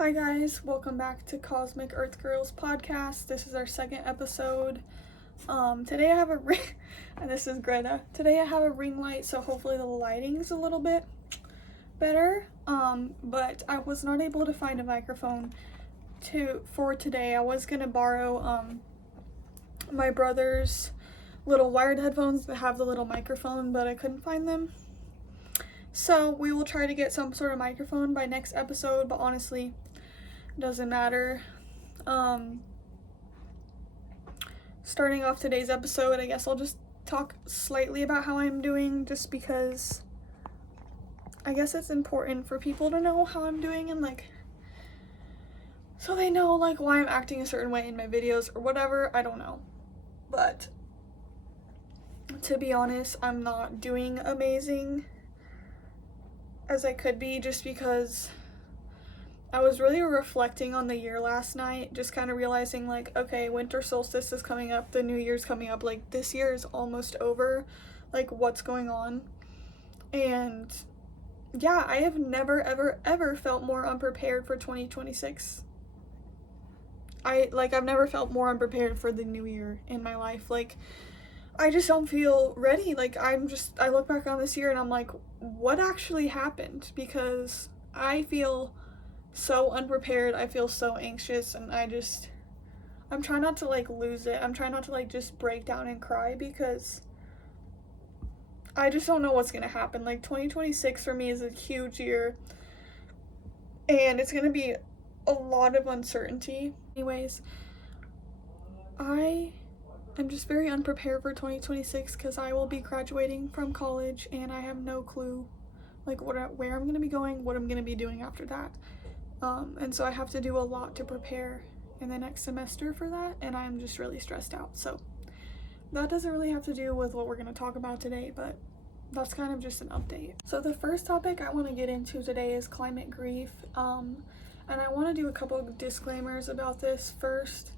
Hi guys, welcome back to Cosmic Earth Girls podcast. This is our second episode. Today I have a ring, and this is Greta. Today I have a ring light, so hopefully the lighting's a little bit better. But I was not able to find a microphone for today. I was gonna borrow my brother's little wired headphones that have the little microphone, but I couldn't find them. So we will try to get some sort of microphone by next episode, but honestly, it doesn't matter. Starting off today's episode, I guess I'll just talk slightly about how I'm doing, just because I guess it's important for people to know how I'm doing, and so they know why I'm acting a certain way in my videos or whatever. I don't know, but to be honest, I'm not doing amazing as I could be, just because I was really reflecting on the year last night, just kind of realizing okay, winter solstice is coming up, the new year's coming up, this year is almost over, what's going on? And yeah, I have never ever felt more unprepared for 2026. I've never felt more unprepared for the new year in my life. I just don't feel ready. I look back on this year and I'm like, what actually happened? Because I feel so unprepared, I feel so anxious, and I'm trying not to lose it. I'm trying not to just break down and cry, because I just don't know what's gonna happen. 2026 for me is a huge year, and it's gonna be a lot of uncertainty. Anyways, I am just very unprepared for 2026 because I will be graduating from college and I have no clue where I'm gonna be going, what I'm gonna be doing after that. And so I have to do a lot to prepare in the next semester for that, and I'm just really stressed out. So that doesn't really have to do with what we're going to talk about today, but that's kind of just an update. So the first topic I want to get into today is climate grief, and I want to do a couple of disclaimers about this. First,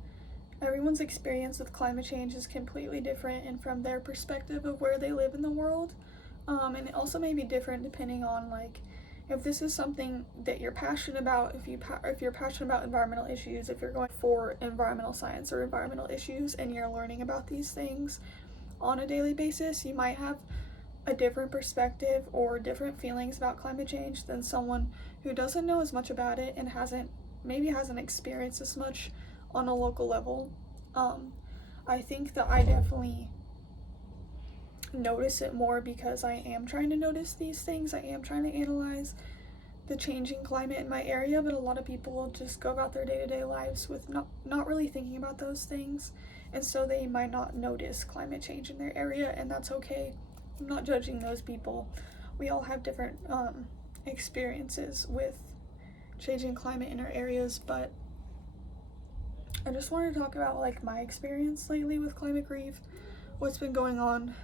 everyone's experience with climate change is completely different, and from their perspective of where they live in the world, and it also may be different depending on if this is something that you're passionate about, if you're passionate about environmental issues, if you're going for environmental science or environmental issues and you're learning about these things on a daily basis, you might have a different perspective or different feelings about climate change than someone who doesn't know as much about it and hasn't experienced as much on a local level. I think that I definitely notice it more because I am trying to notice these things. I am trying to analyze the changing climate in my area, but a lot of people just go about their day-to-day lives with not really thinking about those things, and so they might not notice climate change in their area, and that's okay. I'm not judging those people. We all have different experiences with changing climate in our areas, but I just wanted to talk about my experience lately with climate grief, what's been going on.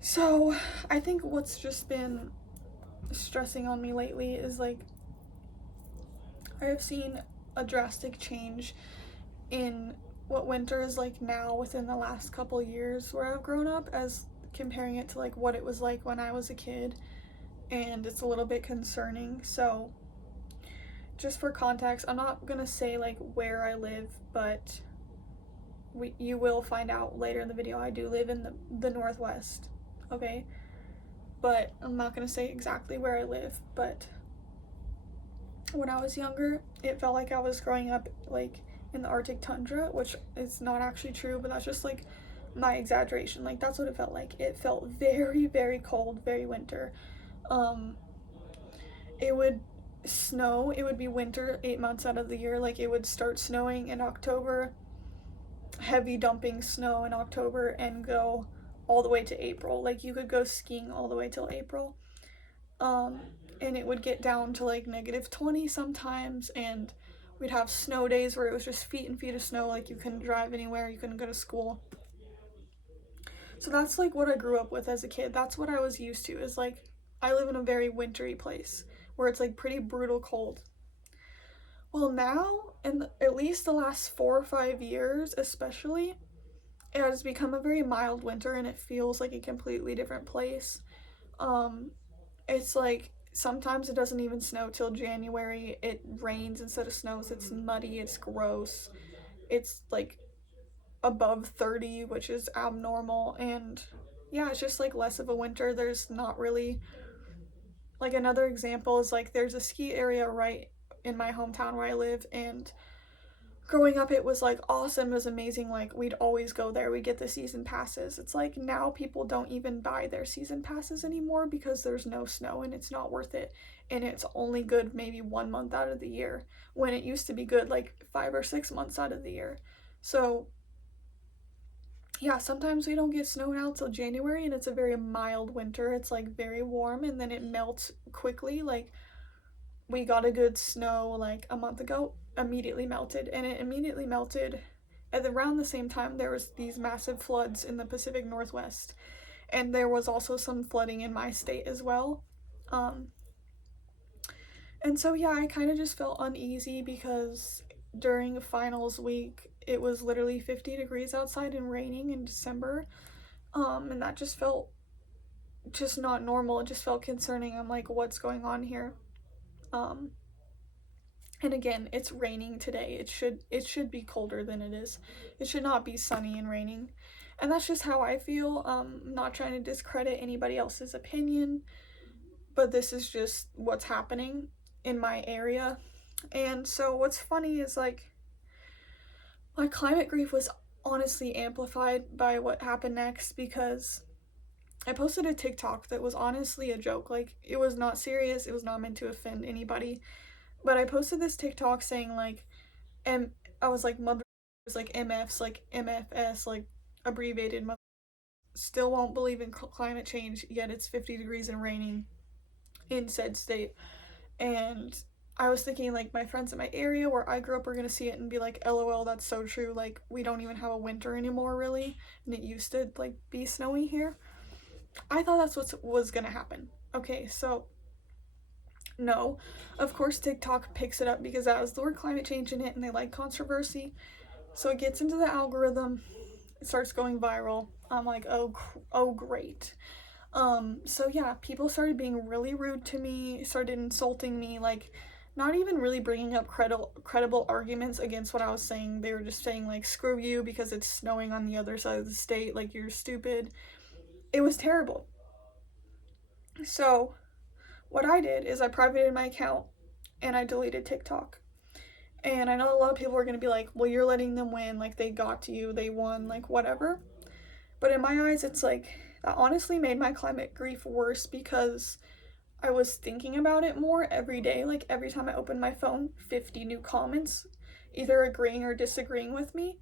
So I think what's just been stressing on me lately is I have seen a drastic change in what winter is like now within the last couple years where I've grown up, as comparing it to what it was like when I was a kid, and it's a little bit concerning. So just for context, I'm not gonna say where I live, but you will find out later in the video. I do live in the Northwest. Okay, but I'm not gonna say exactly where I live. But when I was younger, it felt like I was growing up in the Arctic tundra, which is not actually true, but that's just my exaggeration. That's what it felt like. It felt very, very cold, very winter. It would snow. It would be winter 8 months out of the year. It would start snowing in October, heavy dumping snow in October, and go all the way to April. You could go skiing all the way till April. And it would get down to -20 sometimes, and we'd have snow days where it was just feet and feet of snow. You couldn't drive anywhere, you couldn't go to school. So that's what I grew up with as a kid. That's what I was used to, is I live in a very wintry place where it's pretty brutal cold. Well, now, in at least the last 4 or 5 years especially, it has become a very mild winter, and it feels like a completely different place. It's sometimes it doesn't even snow till January. It rains instead of snows. It's muddy, it's gross. It's like above 30, which is abnormal. And yeah, it's just like less of a winter. There's not really, like, another example is like there's a ski area right in my hometown where I live, and growing up it was like awesome, it was amazing, like we'd always go there, we'd get the season passes. It's like now people don't even buy their season passes anymore because there's no snow and it's not worth it, and it's only good maybe 1 month out of the year when it used to be good like 5 or 6 months out of the year. So yeah, sometimes we don't get snow now till January, and it's a very mild winter. It's like very warm and then it melts quickly. Like we got a good snow like a month ago, immediately melted, and it immediately melted at around the same time there was these massive floods in the Pacific Northwest, and there was also some flooding in my state as well. Um, and so yeah, I kind of just felt uneasy because during finals week it was literally 50 degrees outside and raining in December. And that just felt just not normal. It just felt concerning. I'm like, what's going on here? Um, and again, it's raining today. It should be colder than it is. It should not be sunny and raining. And that's just how I feel. I'm not trying to discredit anybody else's opinion, but this is just what's happening in my area. And so what's funny is like my climate grief was honestly amplified by what happened next, because I posted a TikTok that was honestly a joke. Like, it was not serious, it was not meant to offend anybody. But I posted this TikTok saying like I was like, mother, like MFs, like MFS, like abbreviated mother, still won't believe in climate change, yet it's 50 degrees and raining in said state. And I was thinking like my friends in my area where I grew up are gonna see it and be like, LOL, that's so true. Like, we don't even have a winter anymore, really, and it used to like be snowy here. I thought that's what was gonna happen. Okay, so no, of course TikTok picks it up because that has the word climate change in it and they like controversy. So it gets into the algorithm, it starts going viral. I'm like, oh great. So yeah, people started being really rude to me, started insulting me, like not even really bringing up credible arguments against what I was saying. They were just saying like, screw you because it's snowing on the other side of the state, like you're stupid. It was terrible. So what I did is I privated my account and I deleted TikTok. And I know a lot of people are going to be like, well, you're letting them win, like they got to you, they won, like whatever. But in my eyes, it's like that honestly made my climate grief worse because I was thinking about it more every day. Like every time I opened my phone, 50 new comments, either agreeing or disagreeing with me.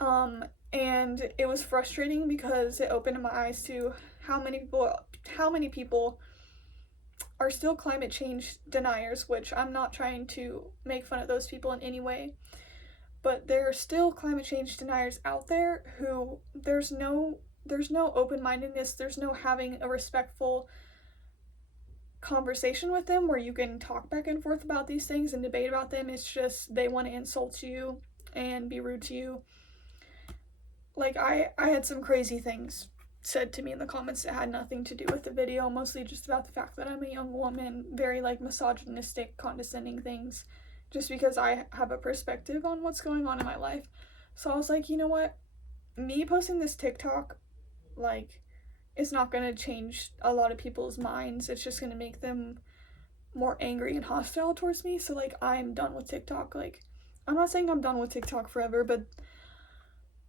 And it was frustrating because it opened my eyes to how many people are still climate change deniers, which I'm not trying to make fun of those people in any way, but there are still climate change deniers out there who there's no open-mindedness, there's no having a respectful conversation with them where you can talk back and forth about these things and debate about them. It's just they want to insult you and be rude to you. Like I had some crazy things said to me in the comments that had nothing to do with the video, mostly just about the fact that I'm a young woman, very like misogynistic, condescending things, just because I have a perspective on what's going on in my life. So I was like, you know what? Me posting this TikTok, like, it's not gonna change a lot of people's minds. It's just gonna make them more angry and hostile towards me. So like, I'm done with TikTok. Like, I'm not saying I'm done with TikTok forever, but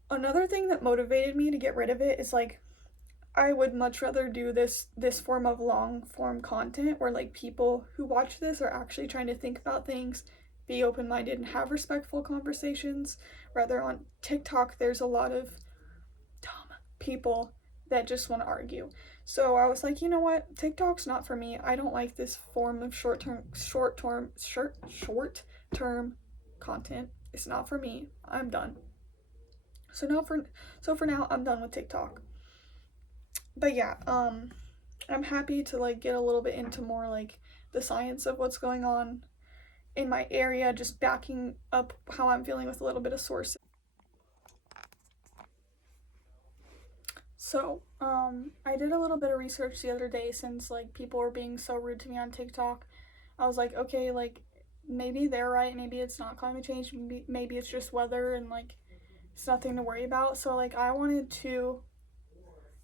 another thing that motivated me to get rid of it is like, I would much rather do this form of long form content where like people who watch this are actually trying to think about things, be open-minded and have respectful conversations. Rather, on TikTok there's a lot of dumb people that just want to argue. So I was like, you know what? TikTok's not for me. I don't like this form of short-term content. It's not for me. I'm done. So for now I'm done with TikTok. But yeah, I'm happy to like get a little bit into more like the science of what's going on in my area, just backing up how I'm feeling with a little bit of sources. So, I did a little bit of research the other day since, like, people were being so rude to me on TikTok. I was like, okay, like, maybe they're right, maybe it's not climate change, maybe it's just weather and, like, it's nothing to worry about. So, like, I wanted to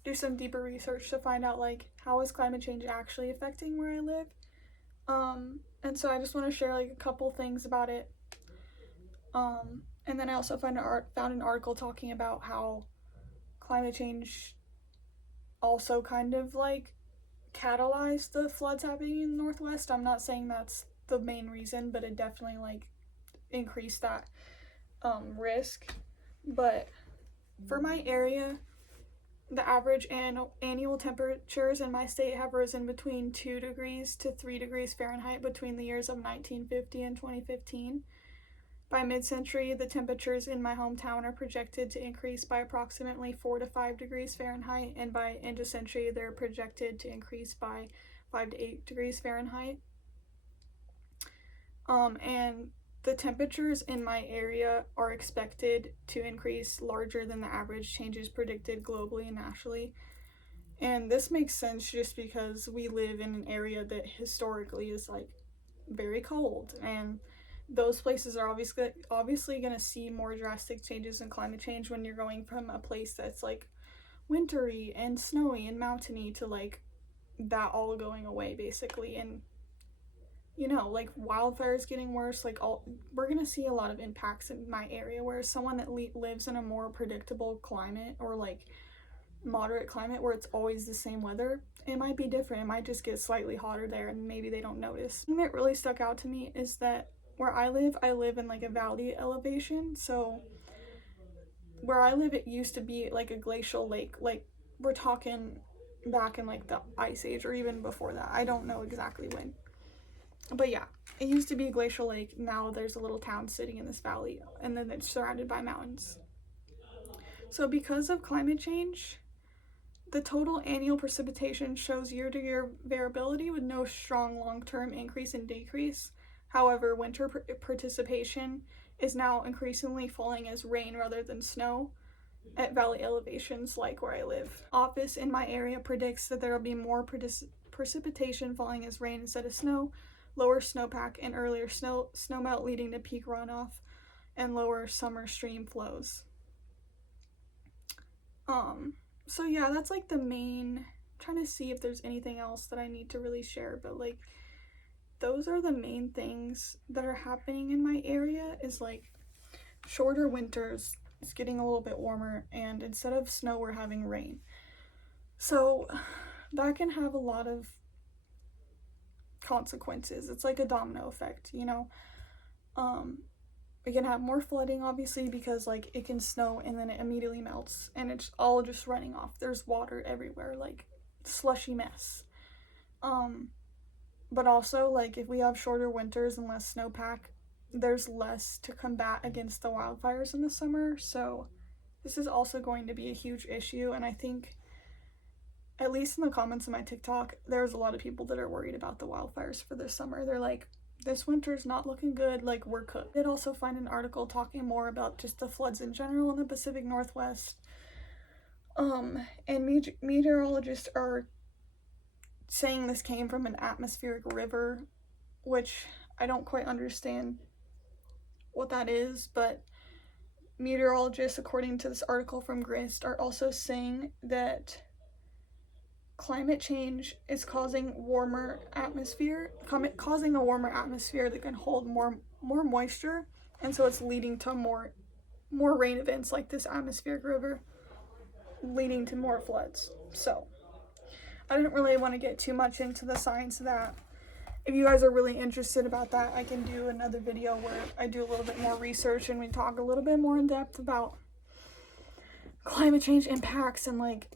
do some deeper research to find out, like, how is climate change actually affecting where I live. And so I just want to share, like, a couple things about it. And then I also found an article talking about how climate change also kind of, like, catalyzed the floods happening in the Northwest. I'm not saying that's the main reason, but it definitely, like, increased that risk. But for my area, the average annual temperatures in my state have risen between 2 degrees to 3 degrees Fahrenheit between the years of 1950 and 2015. By mid-century, the temperatures in my hometown are projected to increase by approximately 4 to 5 degrees Fahrenheit, and by end of century, they're projected to increase by 5 to 8 degrees Fahrenheit. And the temperatures in my area are expected to increase larger than the average changes predicted globally and nationally. And this makes sense just because we live in an area that historically is, like, very cold, and those places are obviously going to see more drastic changes in climate change when you're going from a place that's, like, wintry and snowy and mountainy to, like, that all going away basically. And like, wildfires getting worse, like, we're going to see a lot of impacts in my area, whereas someone that lives in a more predictable climate, or, like, moderate climate where it's always the same weather, it might be different. It might just get slightly hotter there and maybe they don't notice. The thing that really stuck out to me is that where I live in, like, a valley elevation. So where I live, it used to be like a glacial lake. Like, we're talking back in, like, the Ice Age or even before that. I don't know exactly when. But yeah, it used to be a glacial lake. Now there's a little town sitting in this valley, and then it's surrounded by mountains. So because of climate change, the total annual precipitation shows year-to-year variability with no strong long-term increase and decrease. However, winter participation is now increasingly falling as rain rather than snow at valley elevations like where I live. Office in my area predicts that there will be more precipitation falling as rain instead of snow, lower snowpack and earlier snowmelt leading to peak runoff, and lower summer stream flows. So yeah, that's, like, the main. I'm trying to see if there's anything else that I need to really share, but, like, those are the main things that are happening in my area. Is, like, shorter winters, it's getting a little bit warmer, and instead of snow we're having rain. So that can have a lot of consequences. It's like a domino effect, we can have more flooding, obviously, because, like, it can snow and then it immediately melts and it's all just running off. There's water everywhere, like, slushy mess. But also, like, if we have shorter winters and less snowpack, there's less to combat against the wildfires in the summer. So this is also going to be a huge issue, and I think, at least in the comments of my TikTok, there's a lot of people that are worried about the wildfires for this summer. They're like, this winter's not looking good, like, we're cooked. I did also find an article talking more about just the floods in general in the Pacific Northwest. And meteorologists are saying this came from an atmospheric river, which I don't quite understand what that is, but meteorologists, according to this article from Grist, are also saying that climate change is causing a warmer atmosphere that can hold more moisture, and so it's leading to more rain events like this atmospheric river, leading to more floods. So I didn't really want to get too much into the science of that. If you guys are really interested about that, I can do another video where I do a little bit more research and we talk a little bit more in depth about climate change impacts and, like,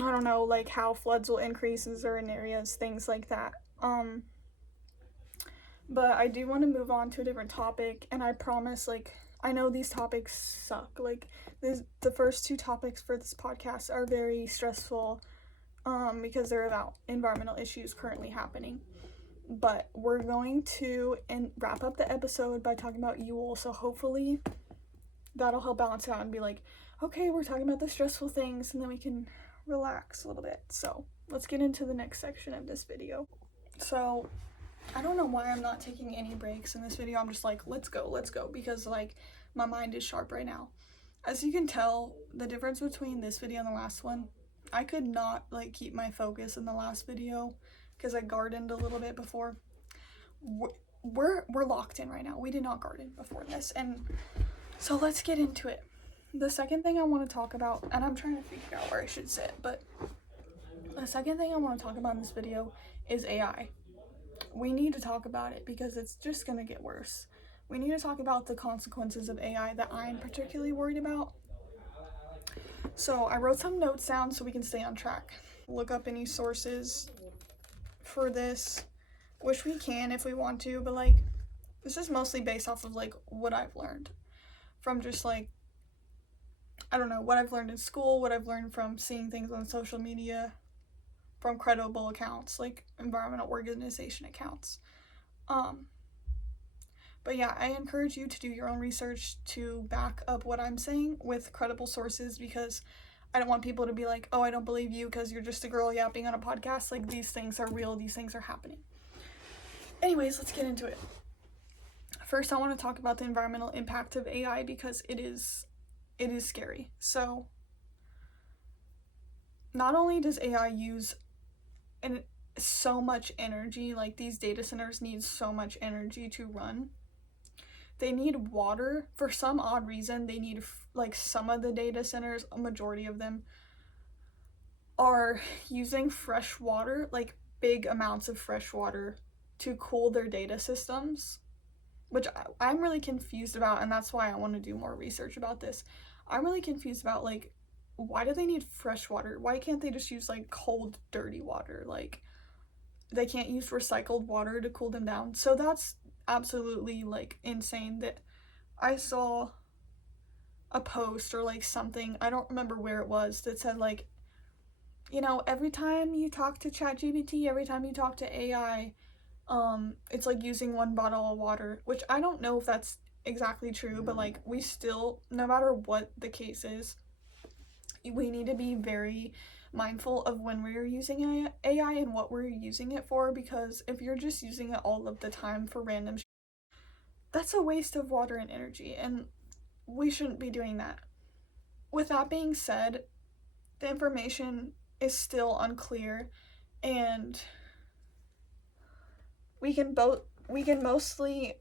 I don't know, like, how floods will increase in certain areas, things like that. But I do want to move on to a different topic, and I promise, like, I know these topics suck. Like, the first two topics for this podcast are very stressful, because they're about environmental issues currently happening. But we're going to wrap up the episode by talking about Yule, so hopefully that'll help balance out and be like, okay, we're talking about the stressful things and then we can relax a little bit. So let's get into the next section of this video. So I don't know why I'm not taking any breaks in this video. I'm just like, let's go, because like my mind is sharp right now. As you can tell, the difference between this video and the last one, I could not like keep my focus in the last video because I gardened a little bit before. We're locked in right now. We did not garden before this, and so let's get into it. The second thing I want to talk about, and I'm trying to figure out where I should sit, but the second thing I want to talk about in this video is AI. We need to talk about it because it's just gonna get worse. We need to talk about the consequences of AI that I'm particularly worried about. So I wrote some notes down so we can stay on track. Look up any sources for this, which we can if we want to, but like this is mostly based off of like what I've learned from just like, I don't know, what I've learned in school, what I've learned from seeing things on social media, from credible accounts, like environmental organization accounts. But yeah, I encourage you to do your own research to back up what I'm saying with credible sources, because I don't want people to be like, oh, I don't believe you because you're just a girl yapping on a podcast. Like, these things are real, these things are happening. Anyways, let's get into it. First, I want to talk about the environmental impact of AI because it is scary. So not only does AI use so much energy, like these data centers need so much energy to run. They need water. For some odd reason, they need, like, some of the data centers, a majority of them, are using fresh water, like big amounts of fresh water, to cool their data systems, which I'm really confused about, and that's why I want to do more research about this. I'm really confused about, like, why do they need fresh water? Why can't they just use, like, cold, dirty water? Like, they can't use recycled water to cool them down. So that's absolutely, like, insane. That I saw a post or like something, I don't remember where it was, that said like, you know, every time you talk to ChatGPT, every time you talk to AI, it's like using one bottle of water, which I don't know if that's exactly true, but like we still, no matter what the case is, we need to be very mindful of when we're using AI and what we're using it for, because if you're just using it all of the time for random that's a waste of water and energy, and we shouldn't be doing that. With that being said, the information is still unclear, and we can mostly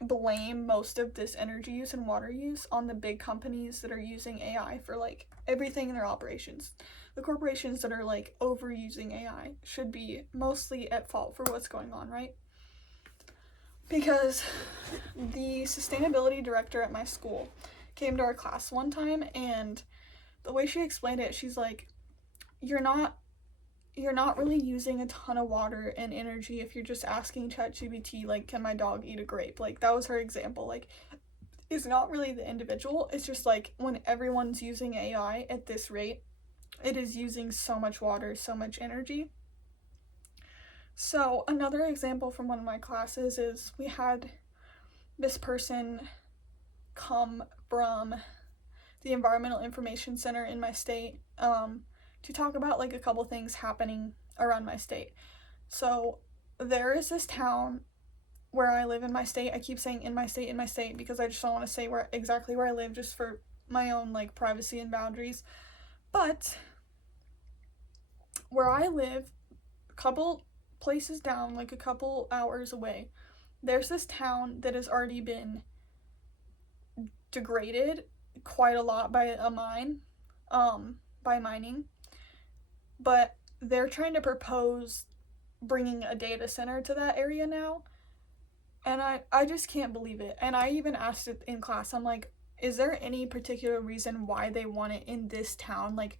blame most of this energy use and water use on the big companies that are using AI for like everything in their operations. The corporations that are like overusing AI should be mostly at fault for what's going on, right? Because the sustainability director at my school came to our class one time, and the way she explained it, she's like, you're not really using a ton of water and energy if you're just asking ChatGPT, like, can my dog eat a grape? Like, that was her example. Like, it's not really the individual, it's just like when everyone's using AI at this rate, it is using so much water, so much energy. So another example from one of my classes is we had this person come from the Environmental Information Center in my state to talk about like a couple things happening around my state. So there is this town where I live in my state. I keep saying in my state because I just don't want to say exactly where I live, just for my own like privacy and boundaries. But where I live, a couple places down, like a couple hours away, there's this town that has already been degraded quite a lot by a mine, by mining, but they're trying to propose bringing a data center to that area now, and I just can't believe it. And I even asked it in class, I'm like, is there any particular reason why they want it in this town? Like,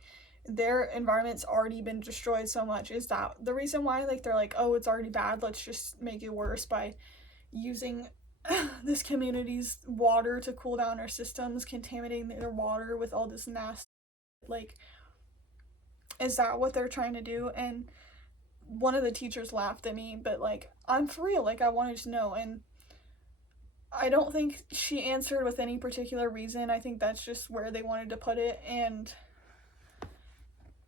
their environment's already been destroyed so much. Is that the reason why? Like, they're like, oh, it's already bad, let's just make it worse by using this community's water to cool down our systems, contaminating their water with all this nasty, like, is that what they're trying to do? And one of the teachers laughed at me, but like, I'm for real, like, I wanted to know. And I don't think she answered with any particular reason. I think that's just where they wanted to put it. And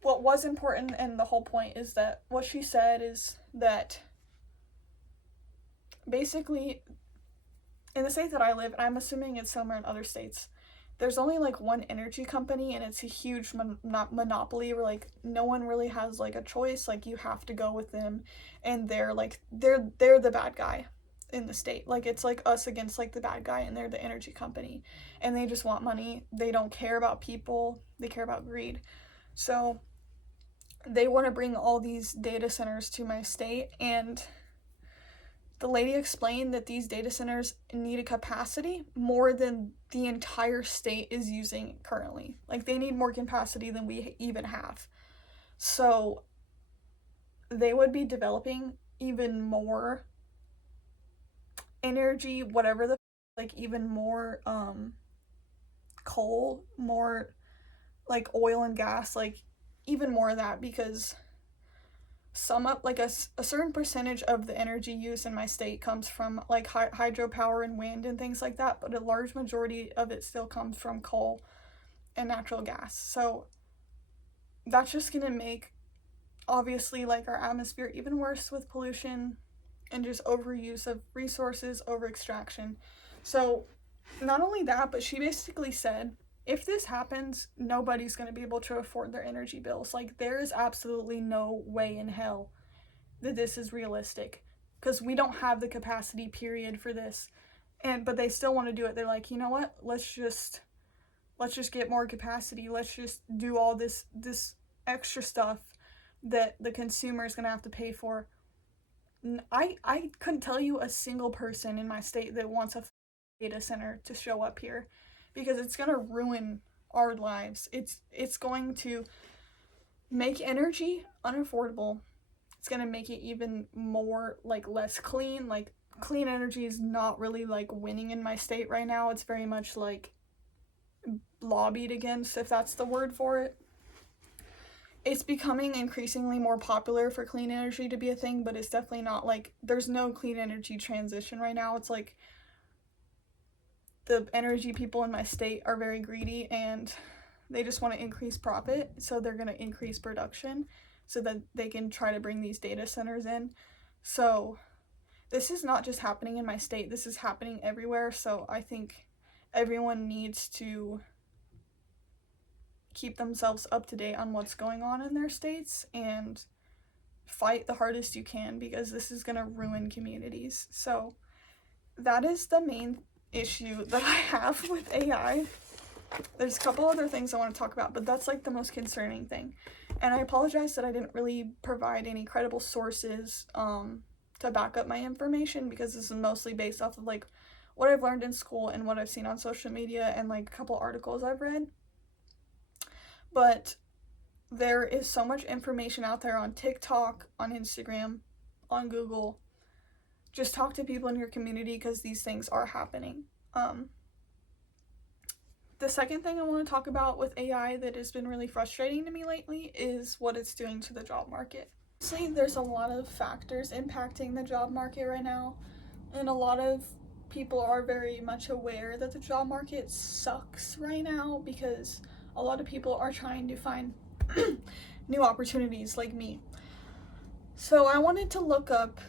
what was important and the whole point is that what she said is that basically in the state that I live, and I'm assuming it's somewhere in other states, there's only like one energy company and it's a huge monopoly where like no one really has like a choice. Like you have to go with them, and they're like they're the bad guy in the state. Like it's like us against like the bad guy, and they're the energy company, and they just want money. They don't care about people, they care about greed. So they want to bring all these data centers to my state, and the lady explained that these data centers need a capacity more than the entire state is using currently. Like they need more capacity than we even have. So they would be developing even more energy, whatever the like even more coal, more like oil and gas, like even more of that, because some up like a certain percentage of the energy use in my state comes from like hydropower and wind and things like that, but a large majority of it still comes from coal and natural gas. So that's just gonna make obviously like our atmosphere even worse with pollution and just overuse of resources, over extraction. So not only that, but she basically said if this happens, nobody's going to be able to afford their energy bills. Like, there is absolutely no way in hell that this is realistic, because we don't have the capacity, period, for this. But they still want to do it. They're like, you know what? Let's just get more capacity. Let's just do all this extra stuff that the consumer is going to have to pay for. I couldn't tell you a single person in my state that wants a data center to show up here, because it's going to ruin our lives. It's going to make energy unaffordable. It's going to make it even more like less clean. Like clean energy is not really like winning in my state right now. It's very much like lobbied against, if that's the word for it. It's becoming increasingly more popular for clean energy to be a thing, but it's definitely not like there's no clean energy transition right now. It's like the energy people in my state are very greedy and they just want to increase profit, so they're going to increase production so that they can try to bring these data centers in. So this is not just happening in my state, this is happening everywhere. So I think everyone needs to keep themselves up to date on what's going on in their states and fight the hardest you can, because this is going to ruin communities. So that is the main issue that I have with AI. There's a couple other things I want to talk about, but that's like the most concerning thing. And I apologize that I didn't really provide any credible sources to back up my information, because this is mostly based off of like what I've learned in school and what I've seen on social media and like a couple articles I've read. But there is so much information out there on TikTok, on Instagram, on Google. Just talk to people in your community, because these things are happening. The second thing I want to talk about with AI that has been really frustrating to me lately is what it's doing to the job market. Obviously, there's a lot of factors impacting the job market right now, and a lot of people are very much aware that the job market sucks right now, because a lot of people are trying to find new opportunities like me. So I wanted to look up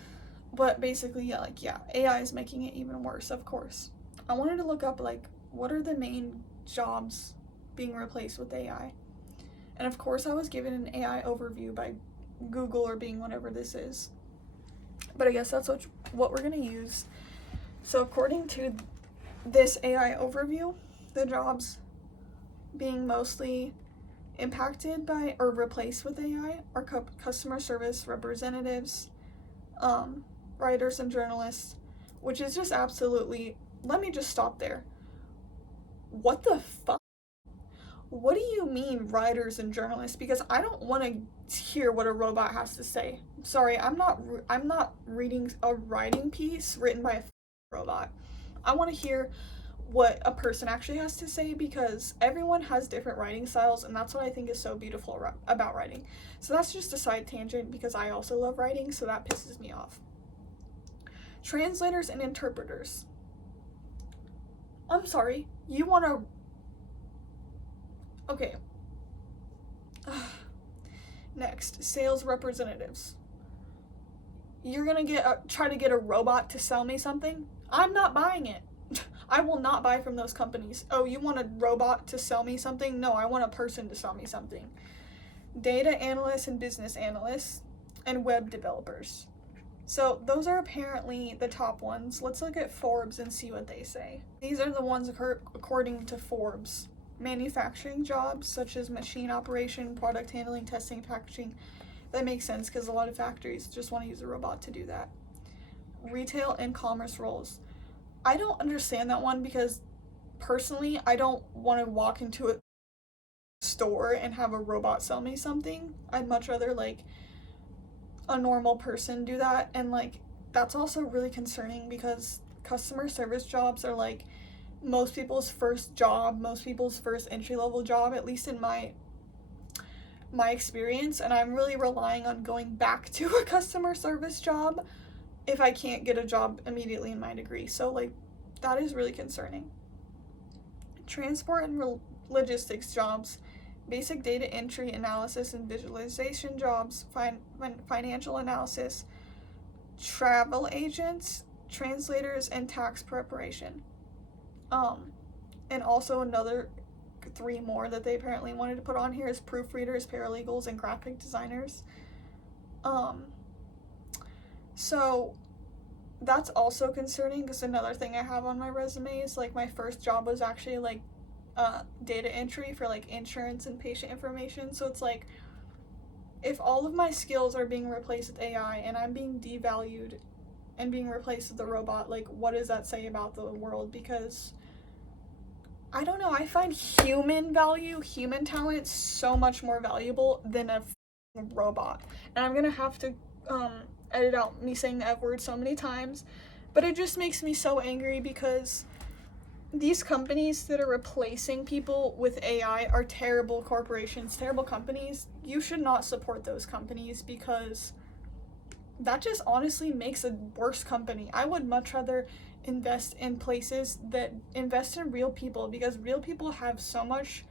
what basically, AI is making it even worse, of course. I wanted to look up like what are the main jobs being replaced with AI. And of course I was given an AI overview by Google or Bing, whatever this is. But I guess that's what we're going to use. So according to this AI overview, the jobs being mostly impacted by or replaced with AI are customer service representatives, writers and journalists, which is just absolutely, let me just stop there. What the fuck? What do you mean writers and journalists? Because I don't want to hear what a robot has to say. Sorry, I'm not reading a writing piece written by a robot. I want to hear what a person actually has to say, because everyone has different writing styles, and that's what I think is so beautiful about writing. So that's just a side tangent, because I also love writing, so that pisses me off. Translators and interpreters. I'm sorry, you want to... Okay. Next, sales representatives. You're gonna try to get a robot to sell me something? I'm not buying it. I will not buy from those companies. Oh, you want a robot to sell me something? No, I want a person to sell me something. Data analysts and business analysts, and web developers. So those are apparently the top ones. Let's look at Forbes and see what they say. These are the ones according to Forbes. Manufacturing jobs such as machine operation, product handling, testing, packaging. That makes sense because a lot of factories just want to use a robot to do that. Retail and commerce roles. I don't understand that one because personally I don't want to walk into a store and have a robot sell me something. I'd much rather like a normal person do that, and like that's also really concerning because customer service jobs are like most people's first job, most people's first entry-level job, at least in my experience, and I'm really relying on going back to a customer service job if I can't get a job immediately in my degree. So like that is really concerning. Transport and logistics jobs, basic data entry, analysis and visualization jobs, financial analysis, travel agents, translators, and tax preparation. And also another 3 more that they apparently wanted to put on here is proofreaders, paralegals, and graphic designers. So that's also concerning because another thing I have on my resume is like my first job was actually like data entry for like insurance and patient information. So it's like if all of my skills are being replaced with AI and I'm being devalued and being replaced with a robot, like what does that say about the world? Because I don't know, I find human value, human talent so much more valuable than a robot. And I'm gonna have to edit out me saying the F word so many times, but it just makes me so angry because these companies that are replacing people with AI are terrible corporations, terrible companies. You should not support those companies because that just honestly makes a worse company. I would much rather invest in places that invest in real people because real people have so much,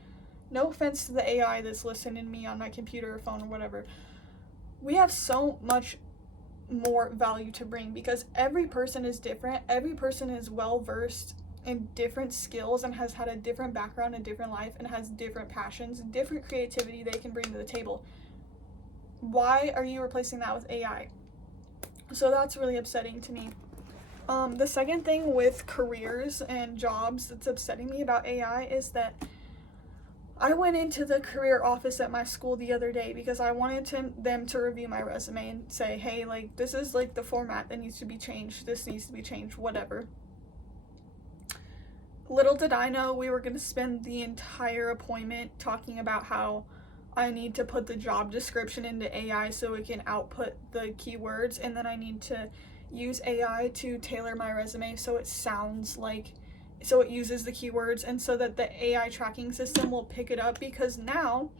no offense to the AI that's listening to me on my computer or phone or whatever, we have so much more value to bring because every person is different. Every person is well versed in different skills and has had a different background, a different life, and has different passions, different creativity they can bring to the table. Why are you replacing that with AI? So that's really upsetting to me. The second thing with careers and jobs that's upsetting me about AI is that I went into the career office at my school the other day because I wanted them to review my resume and say, hey, like, this is like the format that needs to be changed, this needs to be changed, whatever. Little did I know we were going to spend the entire appointment talking about how I need to put the job description into AI so it can output the keywords, and then I need to use AI to tailor my resume so it sounds like, so it uses the keywords and so that the AI tracking system will pick it up, because now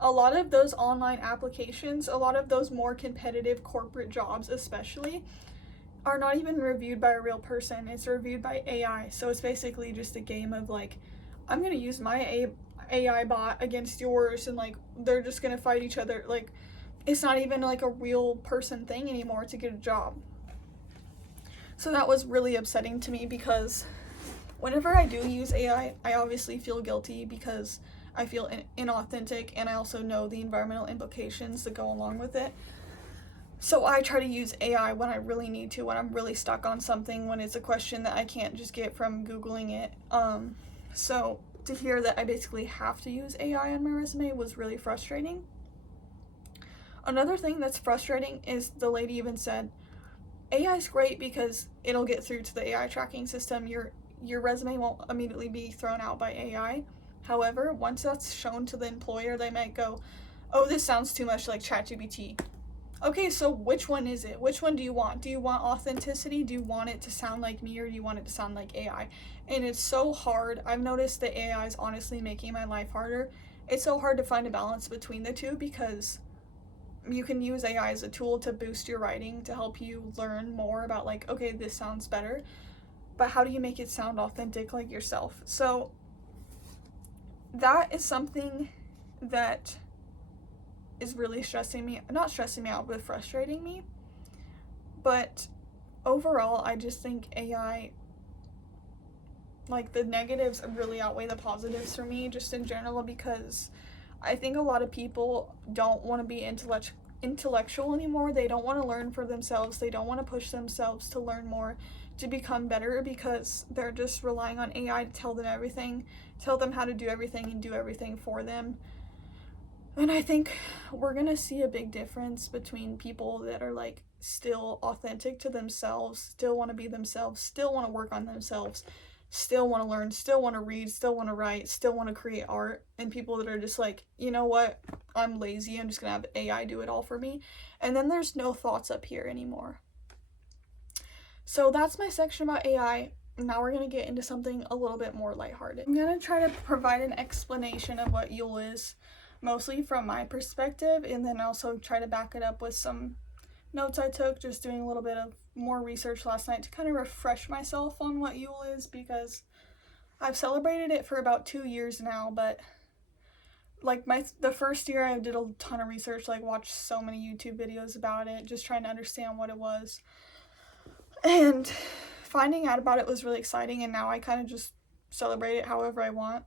a lot of those online applications, a lot of those more competitive corporate jobs especially, are not even reviewed by a real person. It's reviewed by AI. So it's basically just a game of like, I'm gonna use my AI bot against yours, and like they're just gonna fight each other. Like it's not even like a real person thing anymore to get a job. So that was really upsetting to me because whenever I do use AI, I obviously feel guilty because I feel inauthentic, and I also know the environmental implications that go along with it. So I try to use AI when I really need to, when I'm really stuck on something, when it's a question that I can't just get from Googling it. So to hear that I basically have to use AI on my resume was really frustrating. Another thing that's frustrating is the lady even said, AI is great because it'll get through to the AI tracking system. Your resume won't immediately be thrown out by AI. However, once that's shown to the employer, they might go, oh, this sounds too much like ChatGPT. Okay, so which one is it? Which one do you want? Do you want authenticity? Do you want it to sound like me, or do you want it to sound like AI? And it's so hard. I've noticed that AI is honestly making my life harder. It's so hard to find a balance between the two because you can use AI as a tool to boost your writing, to help you learn more about like, okay, this sounds better. but how do you make it sound authentic, like yourself? So that is something that is really not stressing me out, but frustrating me. But overall, I just think AI, like, the negatives really outweigh the positives for me, just in general, because I think a lot of people don't want to be intellectual anymore. They don't want to learn for themselves. They don't want to push themselves to learn more, to become better, because they're just relying on AI to tell them everything, tell them how to do everything, and do everything for them. And I think we're gonna see a big difference between people that are like still authentic to themselves, still want to be themselves, still want to work on themselves, still want to learn, still want to read, still want to write, still want to create art, and people that are just like, you know what, I'm lazy, I'm just gonna have AI do it all for me. And then there's no thoughts up here anymore. So that's my section about AI. Now we're gonna get into something a little bit more lighthearted. I'm gonna try to provide an explanation of what Yule is, mostly from my perspective, and then also try to back it up with some notes I took, just doing a little bit of more research last night to kind of refresh myself on what Yule is, because I've celebrated it for about 2 years now, but like the first year I did a ton of research, like watched so many YouTube videos about it, just trying to understand what it was. And finding out about it was really exciting, and now I kind of just celebrate it however I want.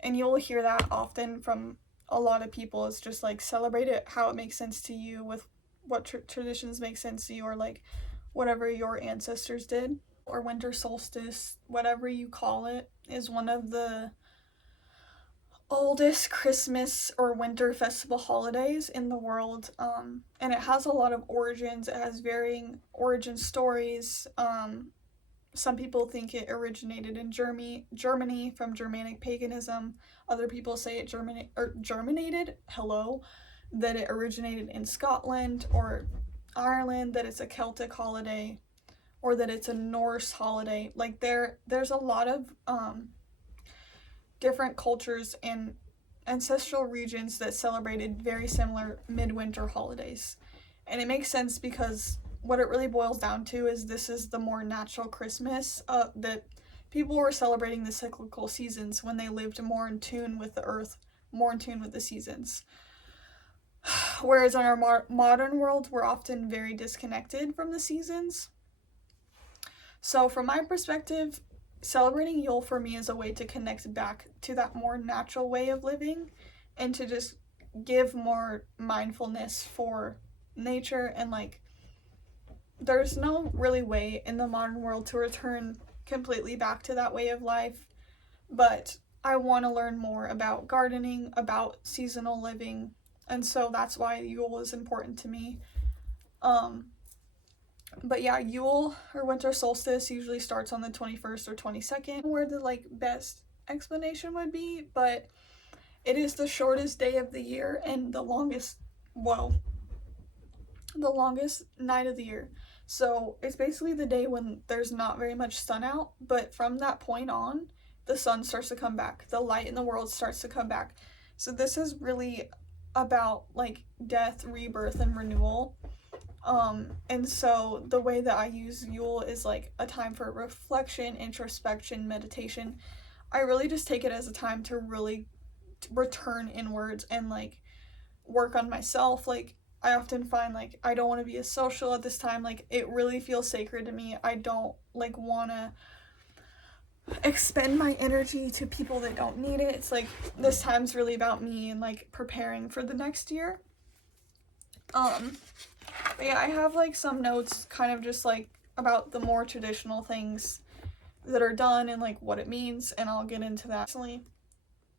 And you'll hear that often from a lot of people. It's just like, celebrate it how it makes sense to you, with what traditions make sense to you, or like whatever your ancestors did. Or winter solstice, whatever you call it, is one of the oldest Christmas or winter festival holidays in the world, and it has a lot of origins. It has varying origin stories. Some people think it originated in Germany from Germanic paganism. Other people say it germinated, that it originated in Scotland or Ireland, that it's a Celtic holiday, or that it's a Norse holiday. Like, there's a lot of different cultures and ancestral regions that celebrated very similar midwinter holidays. And it makes sense, because what it really boils down to is this is the more natural Christmas, that people were celebrating the cyclical seasons when they lived more in tune with the earth, more in tune with the seasons. Whereas in our modern world, we're often very disconnected from the seasons. So from my perspective, celebrating Yule for me is a way to connect back to that more natural way of living, and to just give more mindfulness for nature. And like, there's no really way in the modern world to return completely back to that way of life, but I want to learn more about gardening, about seasonal living, and so that's why Yule is important to me. But yeah, Yule or winter solstice usually starts on the 21st or 22nd, where the like best explanation would be, but it is the shortest day of the year and the longest night of the year. So it's basically the day when there's not very much sun out, but from that point on, the sun starts to come back. The light in the world starts to come back. So this is really about like death, rebirth, and renewal. And so the way that I use Yule is like a time for reflection, introspection, meditation. I really just take it as a time to really return inwards and like work on myself. Like, I often find like I don't want to be as social at this time. Like, it really feels sacred to me. I don't like want to expend my energy to people that don't need it. It's like, this time's really about me and like preparing for the next year. But yeah, I have like some notes kind of just like about the more traditional things that are done and like what it means, and I'll get into that. Personally,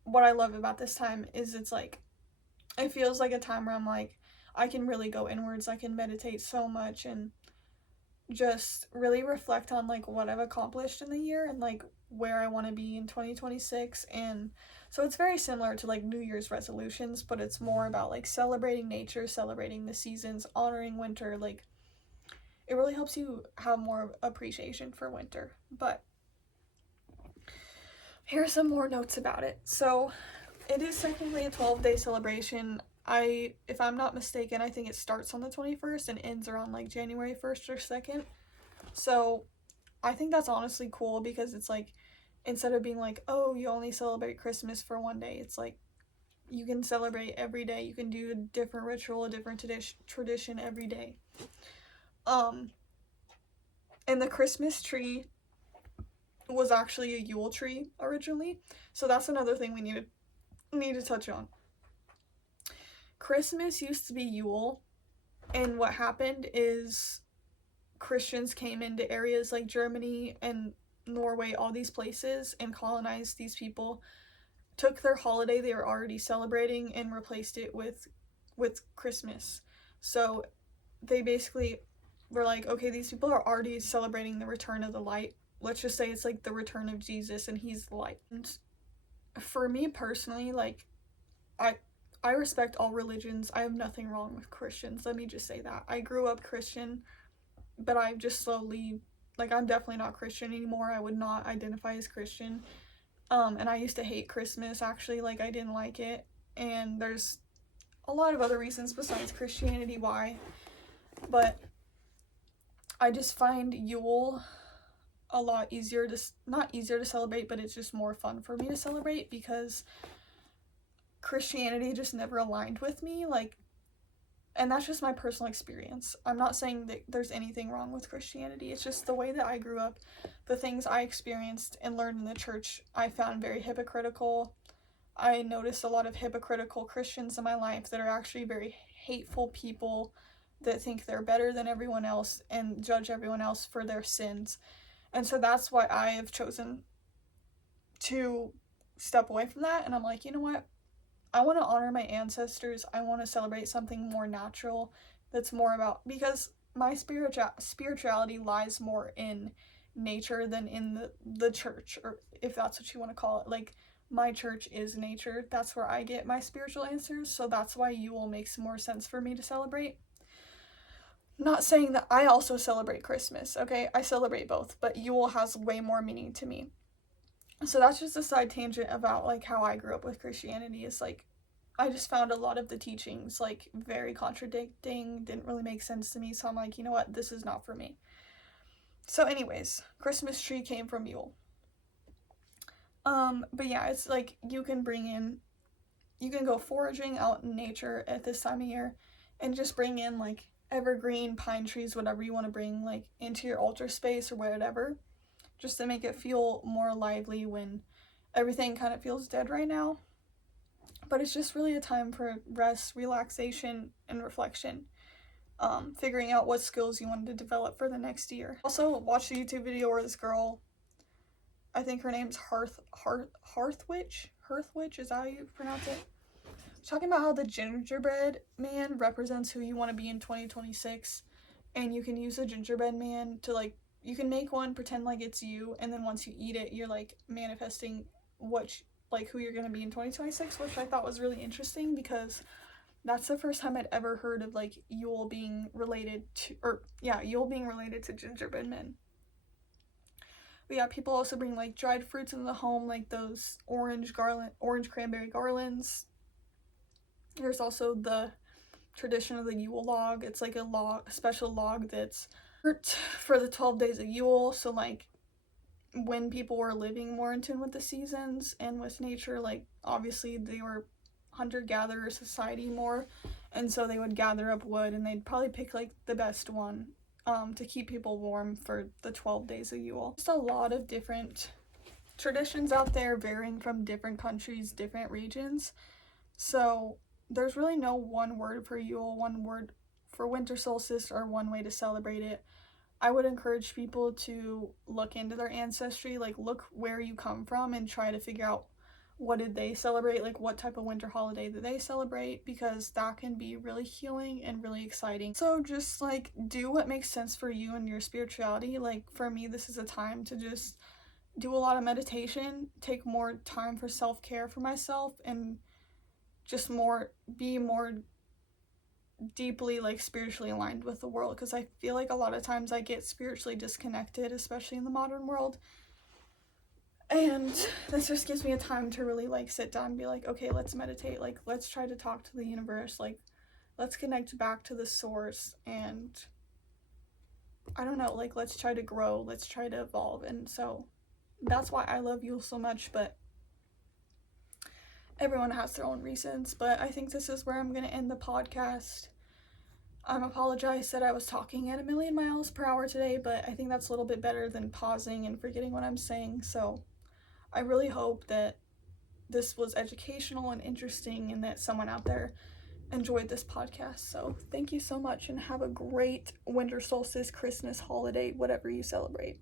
what I love about this time is it's like, it feels like a time where I'm like, I can really go inwards, I can meditate so much and just really reflect on like what I've accomplished in the year and like where I want to be in 2026. And so it's very similar to like New Year's resolutions, but it's more about like celebrating nature, celebrating the seasons, honoring winter. Like, it really helps you have more appreciation for winter. But here are some more notes about it. So it is technically a 12-day celebration. If I'm not mistaken, I think it starts on the 21st and ends around like January 1st or 2nd. So I think that's honestly cool because it's like, instead of being like, oh, you only celebrate Christmas for one day, it's like you can celebrate every day. You can do a different ritual, a different tradition every day. And the Christmas tree was actually a Yule tree originally, so that's another thing we need to touch on. Christmas used to be Yule, and what happened is Christians came into areas like Germany and Norway, all these places, and colonized these people, took their holiday they were already celebrating and replaced it with Christmas. So they basically were like, okay, these people are already celebrating the return of the light. Let's just say it's like the return of Jesus and he's the light. And for me personally, like, I respect all religions. I have nothing wrong with Christians. Let me just say that. I grew up Christian, but I've just slowly, like, I'm definitely not Christian anymore. I would not identify as Christian. And I used to hate Christmas, actually. Like, I didn't like it. And there's a lot of other reasons besides Christianity why. But I just find Yule a lot easier to, not easier to celebrate, but it's just more fun for me to celebrate because Christianity just never aligned with me, like, and that's just my personal experience. I'm not saying that there's anything wrong with Christianity. It's just the way that I grew up, the things I experienced and learned in the church, I found very hypocritical. I noticed a lot of hypocritical Christians in my life that are actually very hateful people that think they're better than everyone else and judge everyone else for their sins. And so that's why I have chosen to step away from that. And I'm like, you know what? I want to honor my ancestors. I want to celebrate something more natural that's more about, because my spirituality lies more in nature than in the church, or if that's what you want to call it. Like, my church is nature. That's where I get my spiritual answers, so that's why Yule makes more sense for me to celebrate. Not saying that I also celebrate Christmas, okay? I celebrate both, but Yule has way more meaning to me. So that's just a side tangent about, like, how I grew up with Christianity. Is like, I just found a lot of the teachings, like, very contradicting, didn't really make sense to me, so I'm like, you know what, this is not for me. So anyways, Christmas tree came from Yule. But yeah, it's like, you can go foraging out in nature at this time of year and just bring in, like, evergreen, pine trees, whatever you want to bring, like, into your altar space or whatever, just to make it feel more lively when everything kind of feels dead right now. But it's just really a time for rest, relaxation, and reflection. Figuring out what skills you wanted to develop for the next year. Also, watch the YouTube video where this girl, I think her name's Hearthwitch, is that how you pronounce it? Talking about how the gingerbread man represents who you want to be in 2026, and you can use a gingerbread man to, like, you can make one, pretend like it's you, and then once you eat it, you're, like, manifesting who you're going to be in 2026, which I thought was really interesting because that's the first time I'd ever heard of, like, Yule being related to gingerbread men. But yeah, people also bring, like, dried fruits into the home, like those orange cranberry garlands. There's also the tradition of the Yule log. It's like a special log that's for the 12 days of Yule. So, like, when people were living more in tune with the seasons and with nature, like, obviously they were hunter-gatherer society more, and so they would gather up wood and they'd probably pick, like, the best one to keep people warm for the 12 days of Yule. Just a lot of different traditions out there, varying from different countries, different regions. So there's really no one word for Yule, one word for winter solstice, or one way to celebrate it. I would encourage people to look into their ancestry, like, look where you come from and try to figure out what did they celebrate, like, what type of winter holiday did they celebrate, because that can be really healing and really exciting. So just, like, do what makes sense for you and your spirituality. Like, for me, this is a time to just do a lot of meditation, take more time for self-care for myself, and just be more deeply, like, spiritually aligned with the world, because I feel like a lot of times I get spiritually disconnected, especially in the modern world. And this just gives me a time to really, like, sit down and be like, okay, let's meditate, like, let's try to talk to the universe, like, let's connect back to the source and I don't know, like, let's try to grow, let's try to evolve. And so that's why I love Yule so much, but everyone has their own reasons. But I think this is where I'm going to end the podcast. I apologize that I was talking at 1,000,000 miles per hour today, but I think that's a little bit better than pausing and forgetting what I'm saying. So I really hope that this was educational and interesting and that someone out there enjoyed this podcast. So thank you so much and have a great winter solstice, Christmas, holiday, whatever you celebrate.